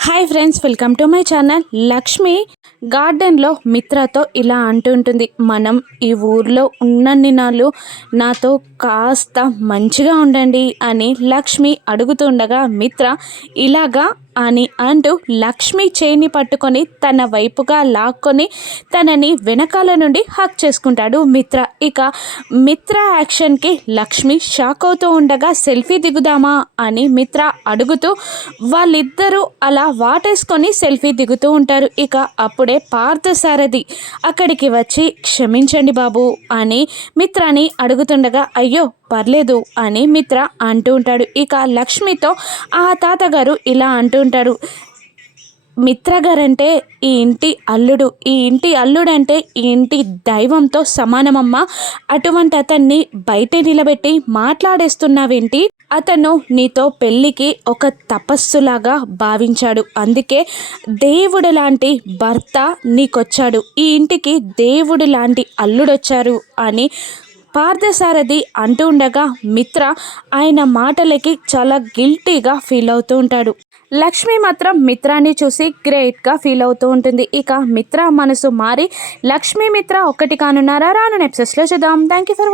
Hi friends welcome to my channel. Lakshmi గార్డెన్లో మిత్రతో ఇలా అంటుంటుంది మనం ఈ ఊర్లో ఉన్నన్ని నాళ్ళు నాతో కాస్త మంచిగా ఉండండి అని లక్ష్మి అడుగుతుండగా మిత్ర ఇలాగా అని అంటూ లక్ష్మి చేయిని పట్టుకొని తన వైపుగా లాక్కొని తనని వెనకాల నుండి హక్ చేసుకుంటాడు మిత్ర. ఇక మిత్ర యాక్షన్కి లక్ష్మి షాక్ అవుతూ ఉండగా సెల్ఫీ దిగుదామా అని మిత్ర అడుగుతూ వాళ్ళిద్దరూ అలా వాటేసుకొని సెల్ఫీ దిగుతూ ఉంటారు. ఇక అప్పుడే పార్థసారథి అక్కడికి వచ్చి క్షమించండి బాబు అని మిత్రాని అడుగుతుండగా అయ్యో పర్లేదు అని మిత్ర అంటూ ఉంటాడు. ఇక లక్ష్మితో ఆ తాతగారు ఇలా అంటూ ఉంటాడు. మిత్ర గారంటే ఈ ఇంటి అల్లుడు ఈ ఇంటి అల్లుడంటే ఈ ఇంటి దైవంతో సమానమమ్మ. అటువంటి అతన్ని బయట నిలబెట్టి మాట్లాడేస్తున్నావేంటి? అతను నీతో పెళ్ళికి ఒక తపస్సులాగా భావించాడు. అందుకే దేవుడు లాంటి భర్త నీకొచ్చాడు. ఈ ఇంటికి దేవుడు లాంటి అల్లుడొచ్చారు అని పార్థసారథి అంటూ ఉండగా మిత్ర ఆయన మాటలకి చాలా గిల్టీగా ఫీల్ అవుతూ ఉంటాడు. లక్ష్మి మాత్రం మిత్రాన్ని చూసి గ్రేట్గా ఫీల్ అవుతూ ఉంటుంది. ఇక మిత్ర మనసు మారి లక్ష్మీ మిత్ర ఒక్కటి కానున్నారా? రాను నెప్సెస్లో చూద్దాం. Thank you for